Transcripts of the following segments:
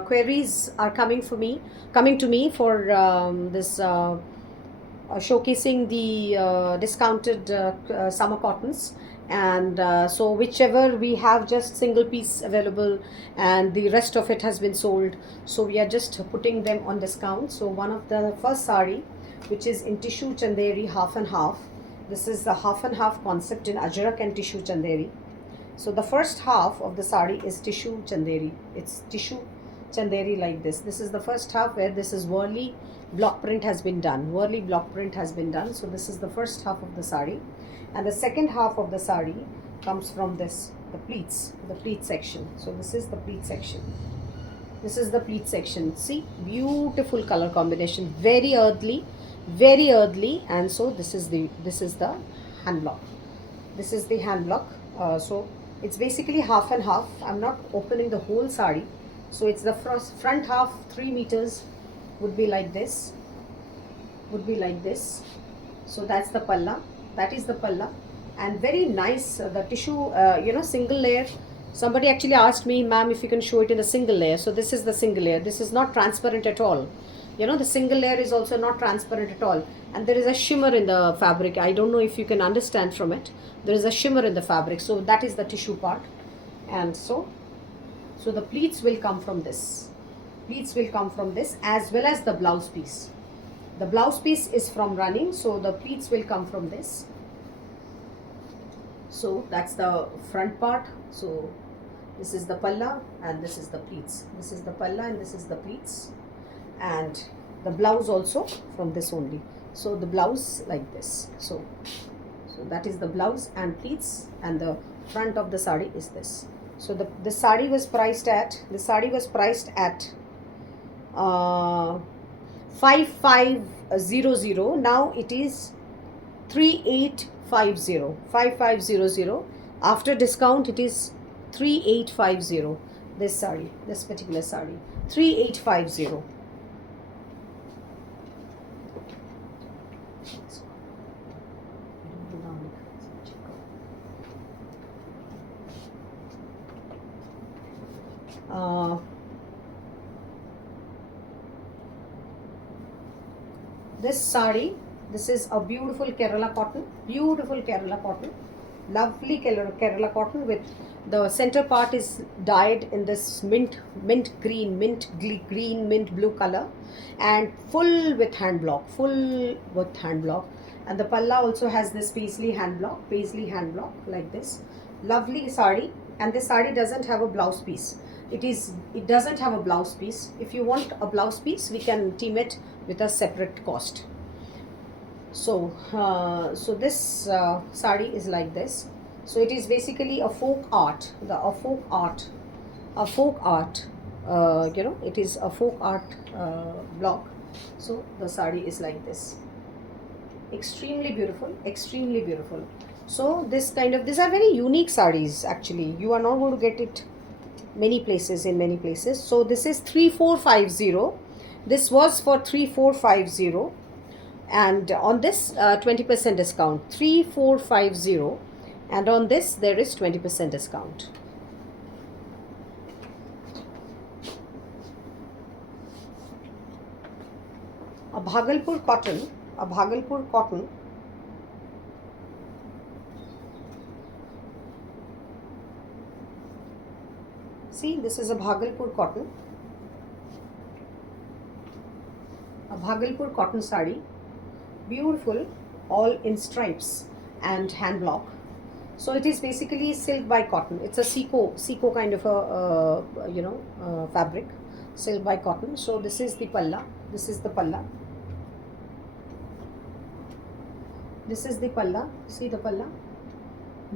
Queries are coming to me for this showcasing the discounted summer cottons, and so whichever we have just single piece available, and the rest of it has been sold, so we are just putting them on discount. So one of the first sari, which is in tissue chanderi half and half. This is the half and half concept in ajrak and tissue chanderi. So the first half of the sari is tissue chanderi. It's tissue chanderi like this. This is the first half where this is Worli block print has been done. Worli block print has been done. So this is the first half of the sari. And the second half of the sari comes from this, the pleat section. So this is the pleat section. This is the pleat section. See, beautiful color combination, very earthly, and so this is the hand block. This is the hand block. So it's basically half and half. I'm not opening the whole sari. So it's the front half 3 meters would be like this. So that's the palla. That is the palla, and very nice. The tissue, single layer. Somebody actually asked me, ma'am, if you can show it in the single layer. So this is the single layer. This is not transparent at all. The single layer is also not transparent at all, and there is a shimmer in the fabric. I don't know if you can understand from it. There is a shimmer in the fabric. So that is the tissue part, and so the pleats will come from this. As well as the blouse piece. The blouse piece is from running, so the pleats will come from this. So that's the front part. So this is the palla and this is the pleats. This is the palla and this is the pleats, and the blouse also from this only. So the blouse like this. So that is the blouse and pleats, and the front of the sari is this. So the sari was priced at 5500. Now it is 3850. After discount it is 3850. This particular sari, 3850. This sari, this is a beautiful Kerala cotton, lovely Kerala cotton, with the center part is dyed in this mint green, mint blue color, and full with hand block, and the palla also has this paisley hand block like this. Lovely sari, and this sari doesn't have a blouse piece. It doesn't have a blouse piece. If you want a blouse piece, we can team it with a separate cost. So this sari is like this. So it is basically a folk art. It is a folk art block. So the sari is like this. Extremely beautiful. So these are very unique saris. Actually, you are not going to get it in many places. So this is 3450. This was for 3450, and on this 20% discount, 3450, and on this there is 20% discount. A Bhagalpur cotton. See, this is a Bhagalpur cotton. A Bhagalpur cotton sari, beautiful, all in stripes and hand block. So it is basically silk by cotton. It's a seco kind of a fabric, silk by cotton. So this is the palla. See the palla.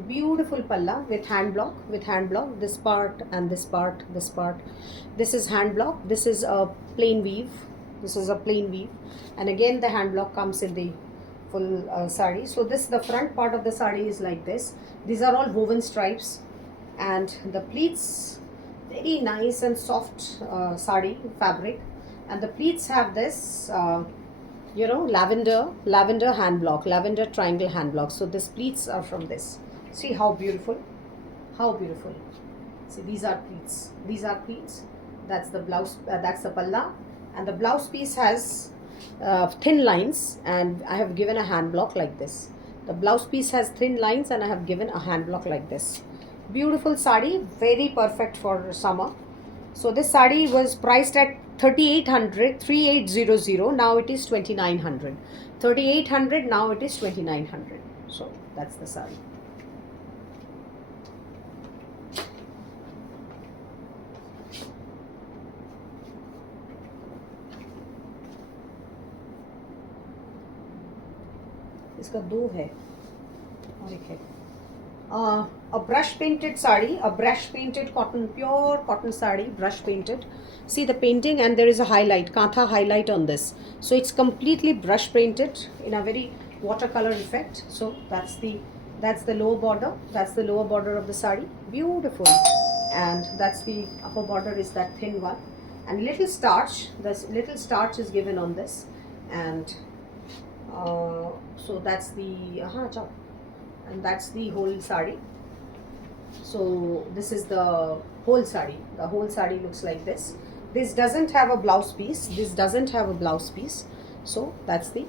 Beautiful palla with hand block. This part and this part. This is hand block. This is a plain weave. And again the hand block comes in the full sari. So the front part of the sari is like this. These are all woven stripes, and the pleats, very nice and soft sari fabric, and the pleats have this lavender hand block, lavender triangle hand block. So these pleats are from this. See how beautiful. See, these are pleats. That's the blouse, that's the palla, and the blouse piece has thin lines, and I have given a hand block like this. The blouse piece has thin lines and I have given a hand block like this. Beautiful sari, very perfect for summer. So this sari was priced at 3800, 3800. Now it is 2900. 3800, now it is 2900. So that's the sari. इसका दो है और एक है. A brush painted sari, a brush painted cotton, pure cotton sari, brush painted. See the painting, and there is a highlight, kantha highlight on this. So it's completely brush painted in a very watercolor effect. So that's the lower border. That's the lower border of the sari. Beautiful. And that's the upper border, is that thin one. And little starch. This little starch is given on this, and so that's the and that's the whole sari. So this is the whole sari. The whole sari looks like this. This doesn't have a blouse piece. This doesn't have a blouse piece. So that's the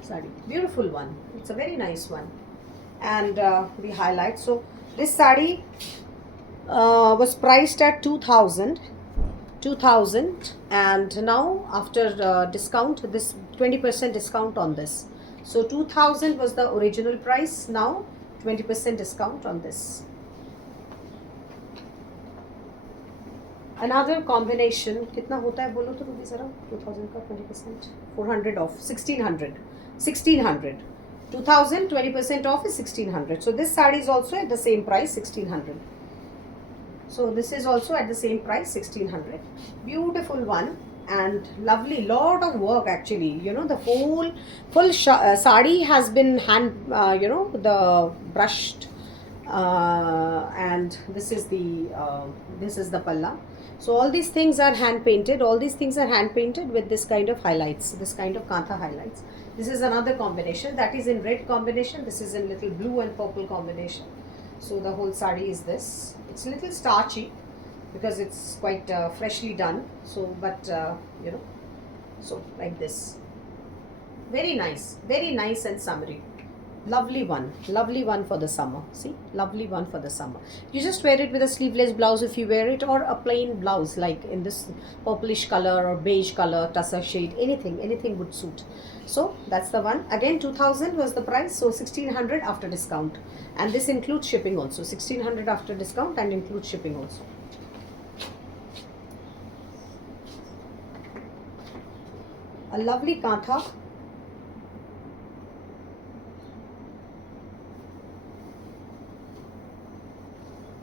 sari. Beautiful one. It's a very nice one. And the highlight. So this sari was priced at 2000, and now after discount, this 20% discount on this. So 2000 was the original price. Now 20% discount on this. Another combination, कितना होता है बोलो तो रुपये ज़रा. 2000 का 20%, 400 off, 1600. 2000, 20% off is 1600. So this sari is also at the same price, 1600. So this is also at the same price, 1600. Beautiful one. And lovely, lot of work actually. You know, the full sari has been hand, the brushed, and this is the palla. So all these things are hand painted. All these things are hand painted with this kind of highlights, this kind of kantha highlights. This is another combination that is in red combination. This is in little blue and purple combination. So the whole sari is this. It's a little starchy, because it's quite freshly done. So but so like this, very nice and summery. Lovely one for the summer. See, lovely one for the summer. You just wear it with a sleeveless blouse if you wear it, or a plain blouse like in this purplish color or beige color, tussar shade, anything would suit. So that's the one. Again, 2000 was the price, so 1600 after discount, and this includes shipping also. 1600 after discount and includes shipping also. A lovely kantha.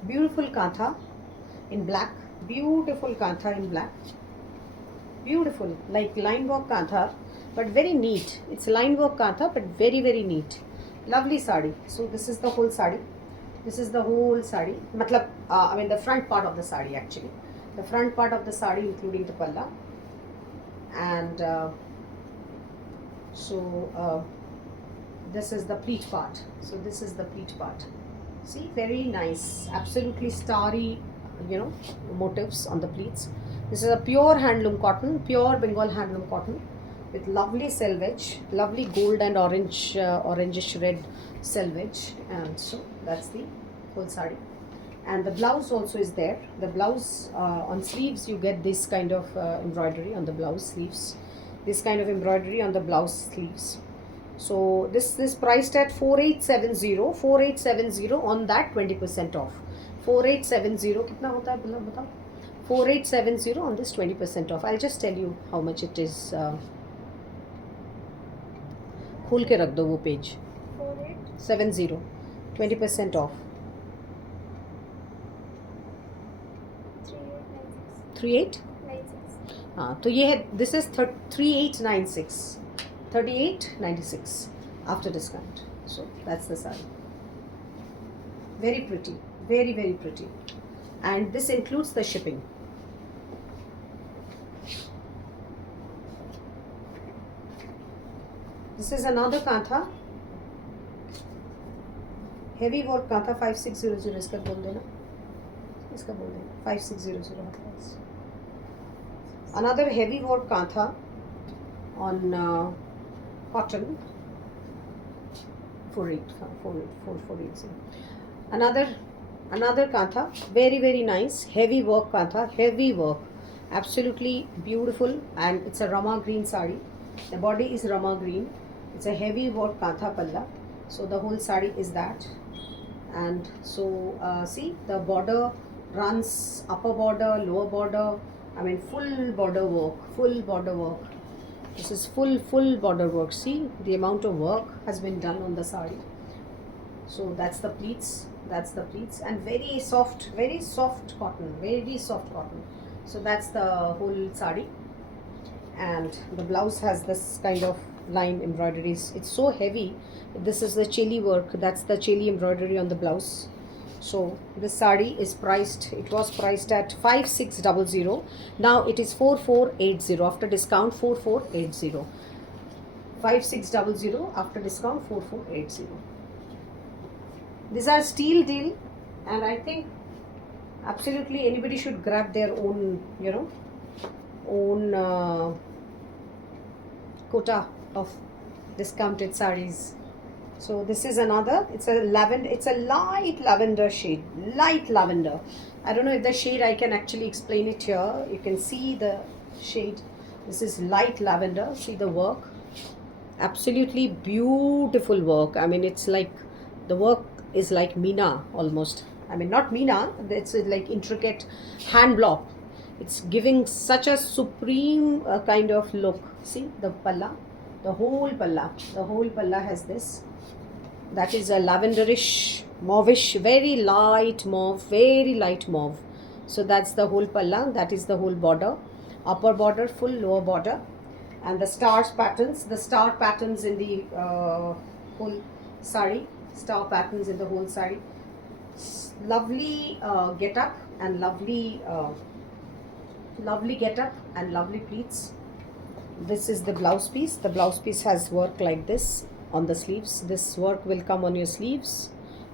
Beautiful kantha in black. Beautiful kantha in black. Beautiful, like line work kantha, but very neat. It's line work kantha, but very neat. Lovely sari. So this is the whole sari. This is the whole sari. Matlab, I mean the front part of the sari actually. The front part of the sari, including the palla. And this is the pleat part. So this is the pleat part. See, very nice, absolutely starry, motifs on the pleats. This is a pure handloom cotton, pure Bengal handloom cotton, with lovely selvage, lovely gold and orangish red selvage. And so that's the whole sari. And the blouse also is there. The blouse, on sleeves you get this kind of embroidery on the blouse sleeves. This kind of embroidery on the blouse sleeves. So this is priced at 4870 on that 20% off. 4870 कितना होता है बताओ. 4870 on this 20% off. I'll just tell you how much it is. खोल के रख दो वो page. 4870 20% off. 3896. हाँ, तो ये है. This is 3896. 3896 after discount. So that's the sari. Very pretty, very pretty, and this includes the shipping. This is another kantha, heavy work kantha. 5600 इसका बोल देना, 5600. another heavy work kantha on cotton. 480. Another kantha, very nice, heavy work kantha, heavy work, absolutely beautiful, and it's a Rama green sari. The body is Rama green. It's a heavy work kantha palla. So the whole sari is that, and so see, the border runs upper border, lower border. I mean full border work, full border work. This is full border work. See the amount of work has been done on the sari. So that's the pleats, and very soft cotton, very soft cotton. So that's the whole sari, and the blouse has this kind of line embroideries. It's so heavy. This is the cheli work. That's the cheli embroidery on the blouse. So this sari is priced, it was priced at 5600. Now it is 4480 after discount. 4480, 5600 after discount, 4480. These are steal deal, and I think absolutely anybody should grab their own, quota of discounted saris. So this is another, it's a lavender, it's a light lavender shade, light lavender. I don't know if the shade, I can actually explain it here. You can see the shade. This is light lavender. See the work, absolutely beautiful work. I mean, it's like the work is like Meena almost. I mean, not Meena, it's like intricate hand block. It's giving such a supreme kind of look. See the palla, the whole palla has this. That is a lavenderish, mauvish, very light mauve. So that's the whole palla. That is the whole border, upper border, full lower border, and the star patterns in the whole sari. Star patterns in the whole sari. Lovely get up and lovely get up and lovely pleats. This is the blouse piece. The blouse piece has work like this on the sleeves. This work will come on your sleeves,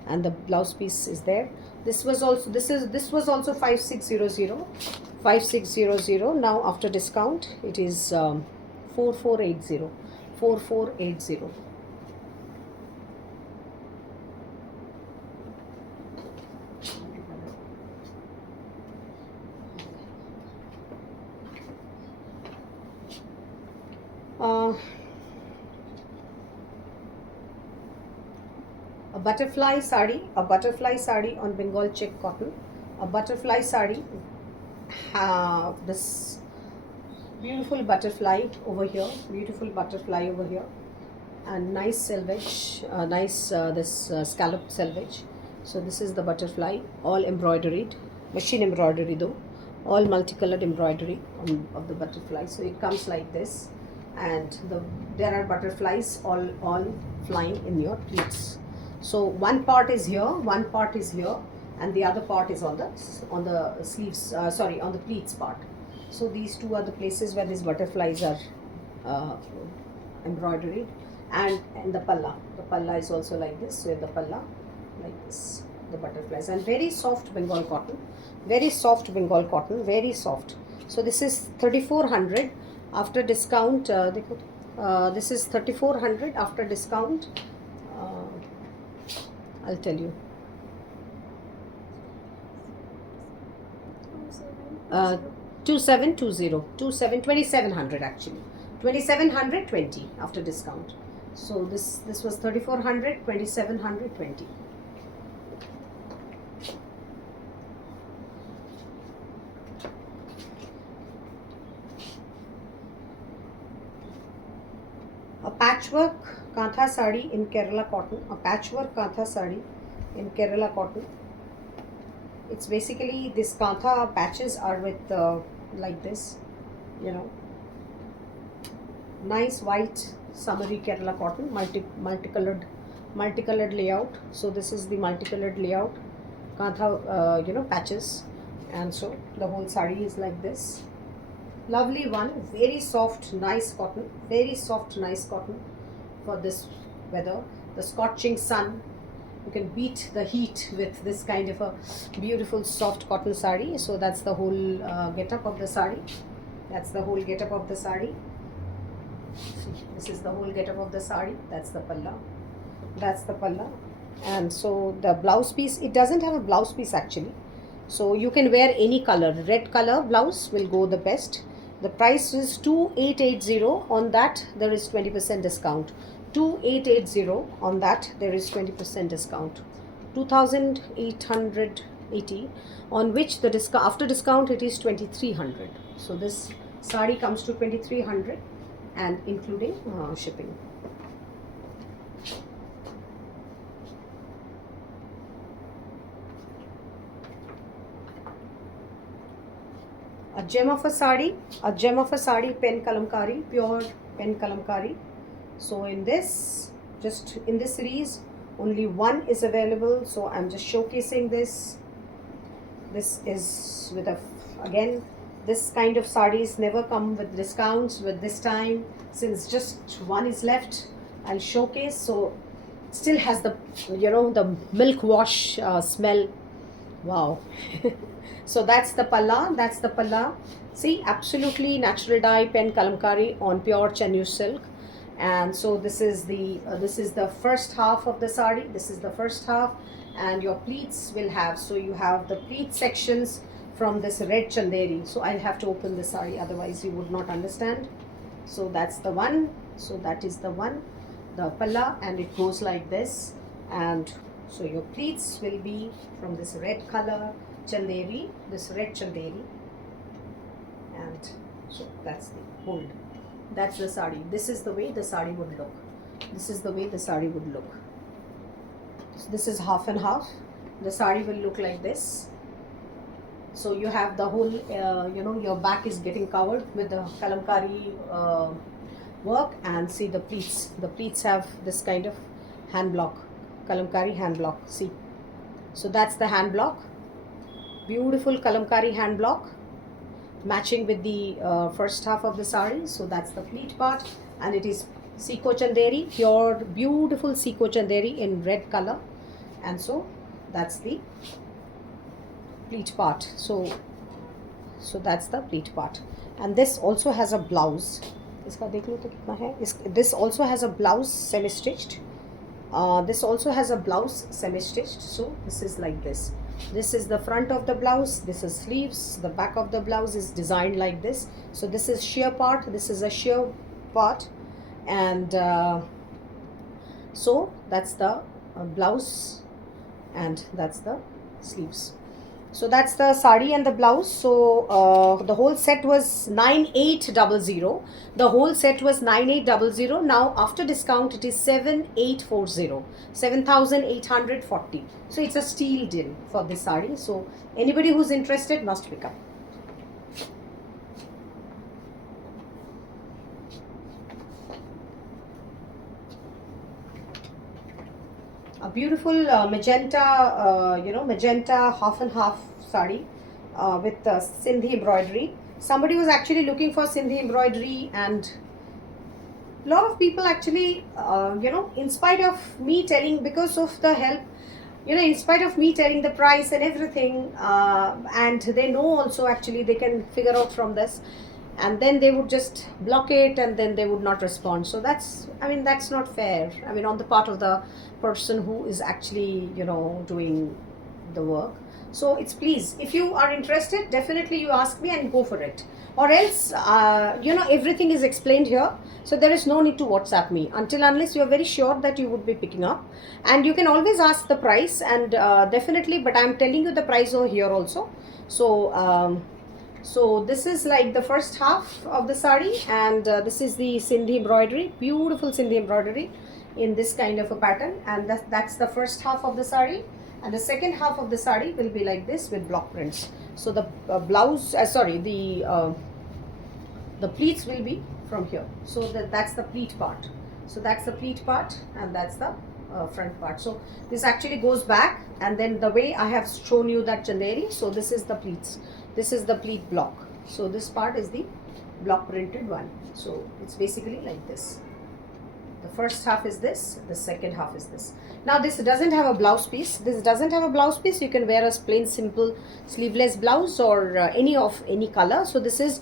and the blouse piece is there. This was also 5600. Now after discount it is 4480. 4480. A butterfly sari on Bengal check cotton. A butterfly sari. This beautiful butterfly over here, and nice selvage, scallop selvage. So this is the butterfly, all embroidered, machine embroidery though, all multicolored embroidery of the butterfly. So it comes like this, and there are butterflies all flying in your pleats. So one part is here, and the other part is on the sleeves. On the pleats part. So these two are the places where these butterflies are embroidered, and the palla. The palla is also like this. So the palla, like this, the butterflies, and very soft Bengal cotton, very soft. So this is 3400 after discount. This is 3400 after discount. I'll tell you. 2700 actually. 2720 after discount. So this was 3400, 2720. A patchwork kantha sari in Kerala cotton. A patchwork kantha sari in Kerala cotton. It's basically, this kantha patches are with like this, nice white summery Kerala cotton, multicolored layout. So this is the multicolored layout kantha, patches, and so the whole sari is like this. Lovely one, very soft, nice cotton, for this weather. The scorching sun, you can beat the heat with this kind of a beautiful soft cotton sari. So that's the whole get up of the sari. That's the whole get up of the sari. See, this is the whole get up of the sari. That's the palla. That's the palla. And so the blouse piece, it doesn't have a blouse piece actually. So you can wear any color. Red color blouse will go the best. The price is 2880. On that there is 20% discount. 2880. On that there is 20% discount. 2880, on which the discount, after discount, it is 2300. So this sari comes to 2300 and including shipping. A gem of a sari, pen kalamkari, pure pen kalamkari. So in this, just in this series, only one is available, so I'm just showcasing this. This is with a, again, this kind of sarees never come with discounts. With this time, since just one is left, I'll showcase. So still has the, you know, the milk wash smell. Wow. So that's the palla. That's the palla. See, absolutely natural dye pen kalamkari on pure Chenyu silk. And so this is the first half of the sari. This is the first half, and your pleats will have, so you have the pleat sections from this red chanderi. So I'll have to open the sari, otherwise you would not understand. So that's the one. So that is the one, the palla, and it goes like this. And so your pleats will be from this red color chanderi, this red chanderi, and so that's the whole. That's the sari. This is the way the sari would look. This is the way the sari would look. So this is half and half. The sari will look like this. So you have the whole, you know, your back is getting covered with the kalamkari work, and see the pleats. The pleats have this kind of hand block, kalamkari hand block. See. So that's the hand block. Beautiful kalamkari hand block, matching with the first half of the sari. So that's the pleat part, and it is Siko Chanderi, pure beautiful Siko Chanderi in red color. And so that's the pleat part. So that's the pleat part, and this also has a blouse. इसका देख लो तो कितना है. This also has a blouse semi-stitched. This also has a blouse semi-stitched. So this is like this. This is the front of the blouse. This is sleeves. The back of the blouse is designed like this. So this is sheer part. This is a sheer part, and so that's the blouse, and that's the sleeves. So that's the sari and the blouse. So the whole set was 9800. The whole set was 9800. Now after discount it is 7840, 7840. So it's a steal deal for this sari. So anybody who's interested must pick up. A beautiful magenta, you know, magenta half and half sari with Sindhi embroidery. Somebody was actually looking for Sindhi embroidery, and a lot of people actually, you know, in spite of me telling, because of the help, you know, in spite of me telling the price and everything, and they know also actually they can figure out from this, and then they would just block it, and then they would not respond. So that's, I mean, that's not fair. I mean, on the part of the person who is actually, you know, doing the work. So it's, please, if you are interested, definitely you ask me and go for it, or else you know, everything is explained here. So there is no need to WhatsApp me until unless you are very sure that you would be picking up. And you can always ask the price, and definitely, but I'm telling you the price over here also. So so this is like the first half of the sari, and this is the Sindhi embroidery, beautiful Sindhi embroidery in this kind of a pattern, and that's the first half of the sari. And the second half of the sari will be like this with block prints. So the blouse, sorry, the pleats will be from here. So that's the pleat part. So that's the pleat part, and that's the front part. So this actually goes back, and then the way I have shown you that chanderi. So this is the pleats. This is the pleat block. So this part is the block printed one. So it's basically like this. The first half is this, the second half is this. Now this doesn't have a blouse piece. This doesn't have a blouse piece. You can wear a plain simple sleeveless blouse, or any color. So this is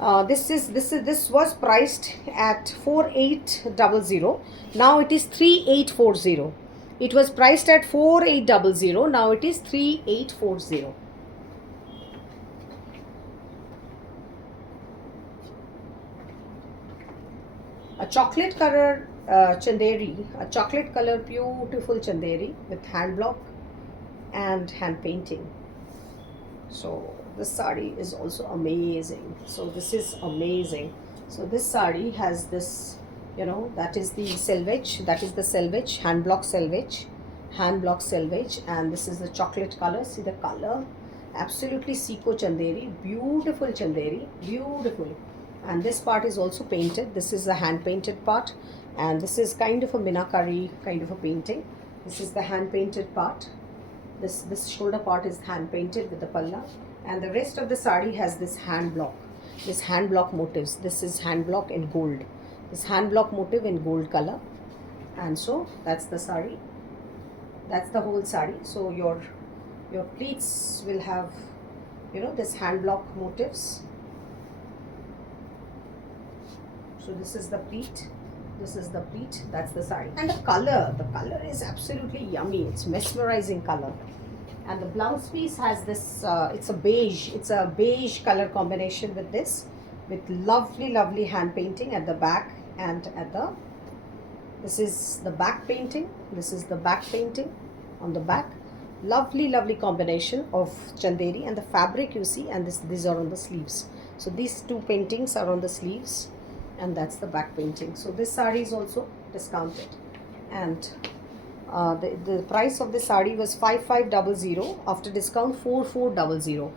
This was priced at 4800. Now it is 3840. It was priced at 4800. Now it is 3840. A chocolate color chanderi, a chocolate color beautiful chanderi with hand block and hand painting. So this sari is also amazing. So this is amazing. So this sari has this, you know, that is the selvage, hand block selvage, and this is the chocolate color. See the color, absolutely Siko chanderi, beautiful chanderi, beautiful. And this part is also painted. This is the hand painted part, and this is kind of a minakari kind of a painting. This is the hand painted part. This shoulder part is hand painted with the palla, and the rest of the sari has this hand block motives. This is hand block in gold, this hand block motive in gold color. And so that's the sari, that's the whole sari. So your pleats will have, you know, this hand block motives. So this is the pleat, that's the sari. And the color is absolutely yummy. It's mesmerizing color. And the blouse piece has this, it's a beige color combination with this, with lovely hand painting at the back and at the, this is the back painting, on the back. Lovely combination of chanderi, and the fabric you see, and these are on the sleeves. So these two paintings are on the sleeves, and that's the back painting. So this sari is also discounted, and the price of this sari was 5500. After discount 4400.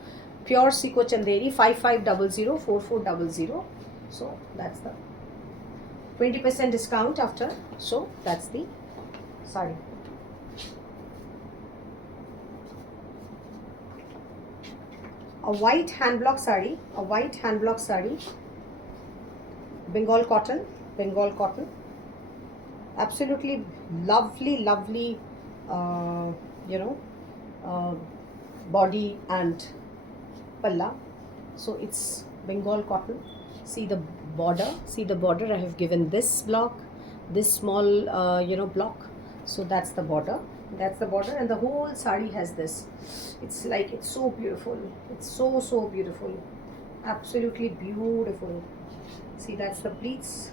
Pure Siko Chanderi 5500, 4400. So that's the 20% discount after. So that's the sari. A white hand block sari, Bengal cotton, absolutely lovely, you know, body and palla. So it's Bengal cotton. See the border, I have given this block, this small you know, block. So that's the border, and the whole sari has this. It's like, it's so beautiful, it's so beautiful, absolutely beautiful. See, that's the pleats,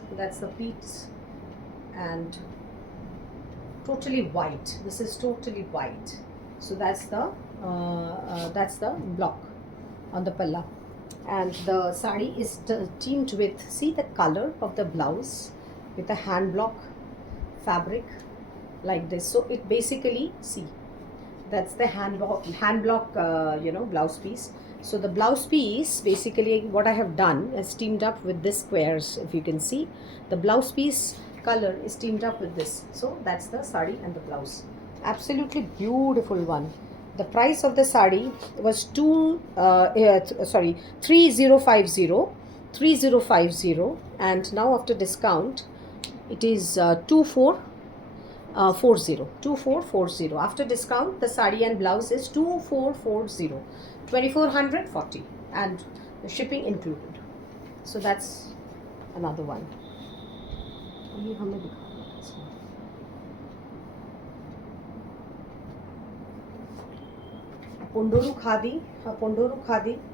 and totally white. This is totally white. So that's the block on the palla, and the sari is teamed with, see the color of the blouse, with a hand block fabric like this. So it basically, see, that's the hand block you know, blouse piece. So the blouse piece, basically what I have done is teamed up with this squares. If you can see, the blouse piece color is teamed up with this. So that's the sari and the blouse. Absolutely beautiful one. The price of the sari was 3050, and now after discount it is 2440. After discount, the sari and blouse is 2440, 2440, and the shipping included. So that's another one. Pondoru Khadi,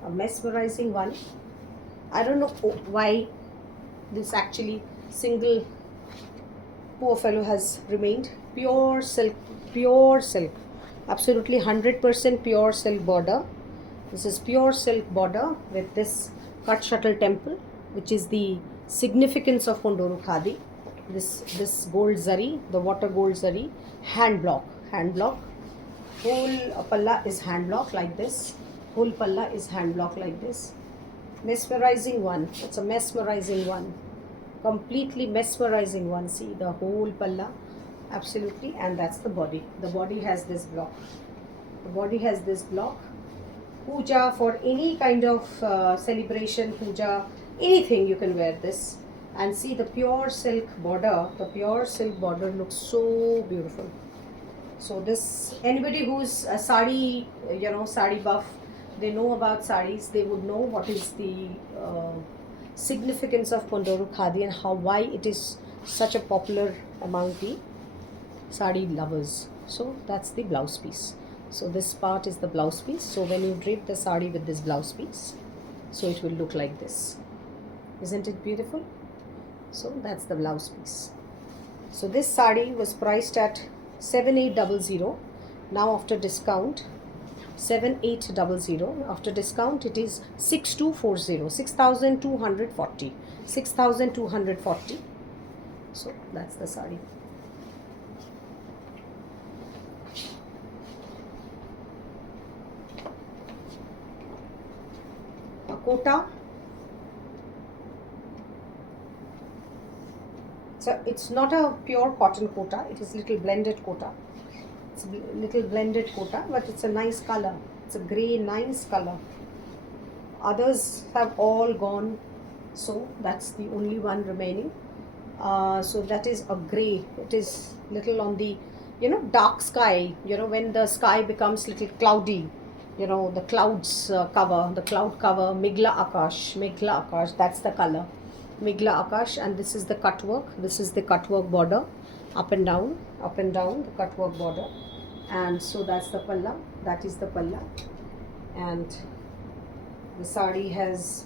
a mesmerizing one. I don't know why this actually single poor fellow has remained. Pure silk, absolutely 100% pure silk border. This is pure silk border with this cut shuttle temple, which is the significance of Pondoru Khadi. This gold zari, the water gold zari, hand block. Whole palla is hand block like this. Mesmerizing one. It's a mesmerizing one. Completely mesmerizing one. See the whole palla, absolutely. And that's the body. The body has this block. Puja, for any kind of celebration, puja, anything, you can wear this. And see the pure silk border. Looks so beautiful. So this, anybody who's a sari, you know, sari buff, they know about saris, they would know what is the significance of Panduru Khadi and how why it is such a popular among the sari lovers. So that's the blouse piece. So this part is the blouse piece. So when you drape the sari with this blouse piece, so it will look like this. Isn't it beautiful? So that's the blouse piece. So this sari was priced at 7800. Now after discount, 7800. After discount, it is 6240, 6240, 6240. So that's the sari. A kota. So it's not a pure cotton kota, it is little blended kota. It's a little blended kota, but it's a nice color. It's a grey, nice color. Others have all gone, so that's the only one remaining. So that is a grey. It is little on the, dark sky. When the sky becomes little cloudy, the clouds cover, the cloud cover, Migla Akash, that's the color. Migla Akash, and this is the cut work. This is the cut work border, up and down, the cut work border. And so that's the palla, that is the palla. And the sari has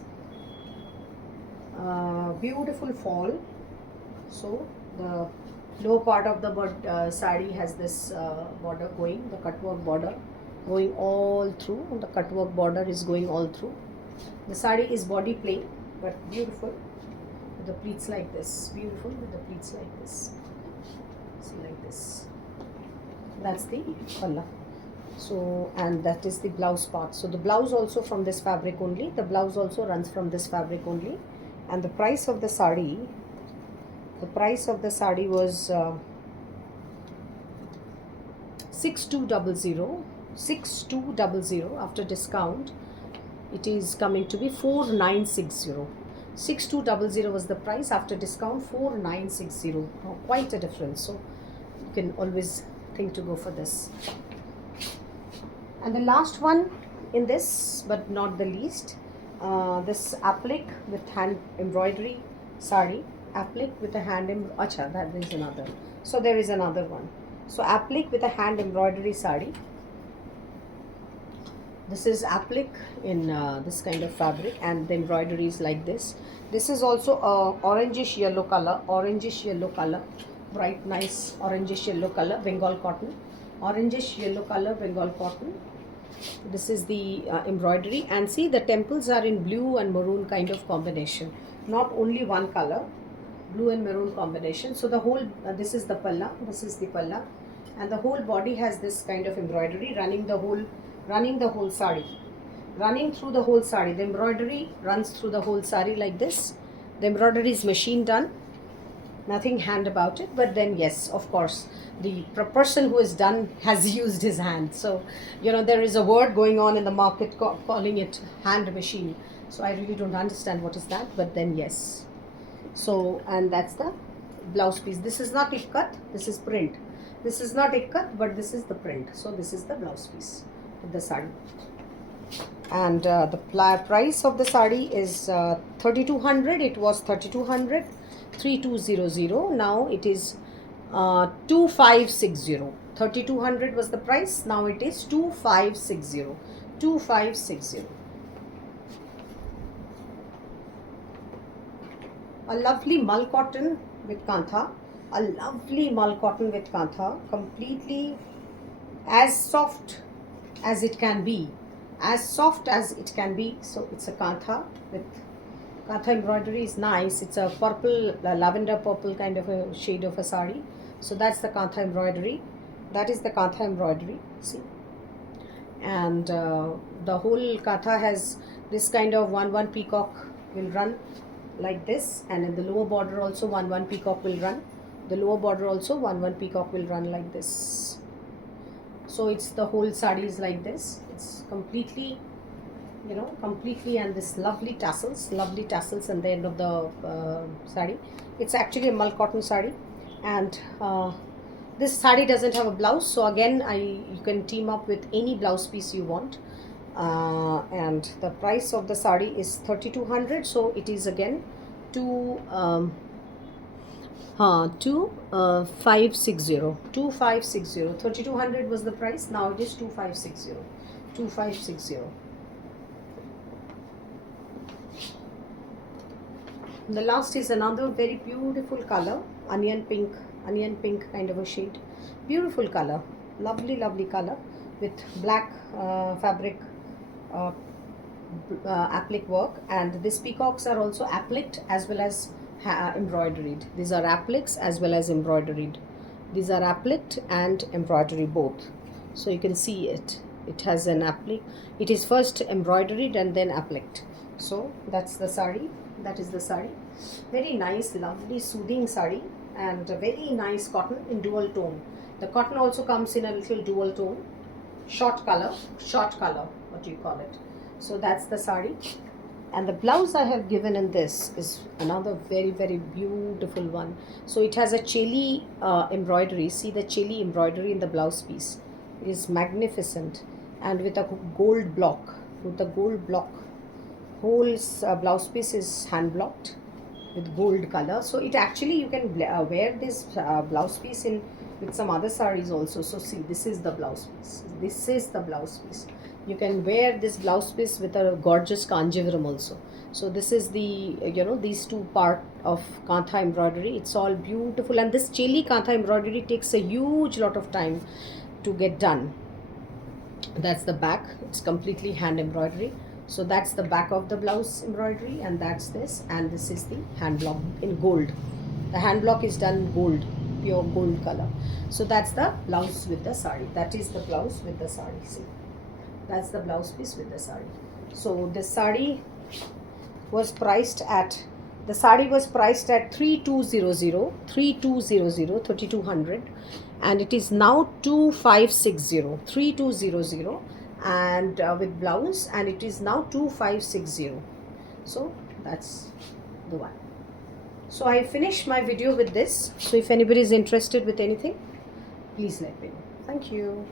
beautiful fall. So the lower part of the sari has this border going, the cut work border going all through. The cut work border is going all through. The sari is body plain but beautiful with the pleats like this. Beautiful with the pleats like this. So like this. That's the palla. So, and that is the blouse part. So the blouse also from this fabric only. The blouse also runs from this fabric only. And the price of the sari was 6200. 6200 after discount. It is coming to be 4960. 6200 was the price, after discount 4960. Quite a difference. So you can always think to go for this. And the last one in this, but not the least, this applique with hand embroidery sari. Applique with a hand embroidery. That is another. So there is another one. So applique with a hand embroidery sari. This is applique in this kind of fabric, and the embroidery is like this. This is also a orangish yellow color, bright nice orangish yellow color, Bengal cotton, orangish yellow color, Bengal cotton. This is the embroidery, and see the temples are in blue and maroon kind of combination, not only one color, blue and maroon combination. So the whole this is the palla, and the whole body has this kind of embroidery running the whole sari, running through the whole sari. The embroidery runs through the whole sari like this. The embroidery is machine done, nothing hand about it, but then yes, of course, the person who is done has used his hand. So there is a word going on in the market calling it hand machine. So I really don't understand what is that, but then yes. So, and that's the blouse piece. This is not ikkat, this is print. This is not ikkat, but this is the print. So this is the blouse piece of the sari. And the price of the sari is 3200. It was 3200, 3200. Now it is 2560. 3200 was the price. Now it is 2560. 2560. A lovely mull cotton with kantha. Completely as soft as it can be. So it's a kantha with kantha embroidery is nice. It's a purple, lavender purple kind of a shade of a sari. So that's the kantha embroidery. See, and the whole kantha has this kind of one peacock will run like this, and in the lower border also one peacock will run. Peacock will run like this. So it's the whole sari is like this. It's completely, and this lovely tassels at the end of the sari. It's actually a mull cotton sari, and this sari doesn't have a blouse. So again, you can team up with any blouse piece you want. and the price of the sari is 3200. So it is again two 560, 2560. 3200 was the price, now it is 2560. 2560. The last is another very beautiful color, onion pink kind of a shade. Beautiful color, lovely color with black fabric applique work, and these peacocks are also appliqued as well as embroidered. These are appliques as well as embroidered. These are appliqued and embroidery both. So you can see it has an applique. It is first embroidered and then appliqued. So that's the sari. That is the sari. Very nice, lovely, soothing sari, and a very nice cotton in dual tone. The cotton also comes in a little dual tone, short color, what do you call it. So that's the sari. And the blouse I have given in this is another very beautiful one. So it has a cheli embroidery. See the cheli embroidery in the blouse piece. It is magnificent, and with a gold block. Whole blouse piece is hand blocked with gold color. So it actually, you can wear this blouse piece in with some other saris also. So see, this is the blouse piece. You can wear this blouse piece with a gorgeous kanjivaram also. So this is the these two part of kantha embroidery. It's all beautiful, and this cheli kantha embroidery takes a huge lot of time to get done. That's the back. It's completely hand embroidery. So that's the back of the blouse embroidery, and that's this, and this is the hand block in gold. The hand block is done in gold, pure gold color. So that's the blouse with the sari. That is the blouse with the sari. See, that's the blouse piece with the sari. So the sari was priced at 3200, 3200, and it is now 2560, 3200, and with blouse, and it is now 2560. So that's the one. So I finished my video with this. So if anybody is interested with anything, please let me know. Thank you.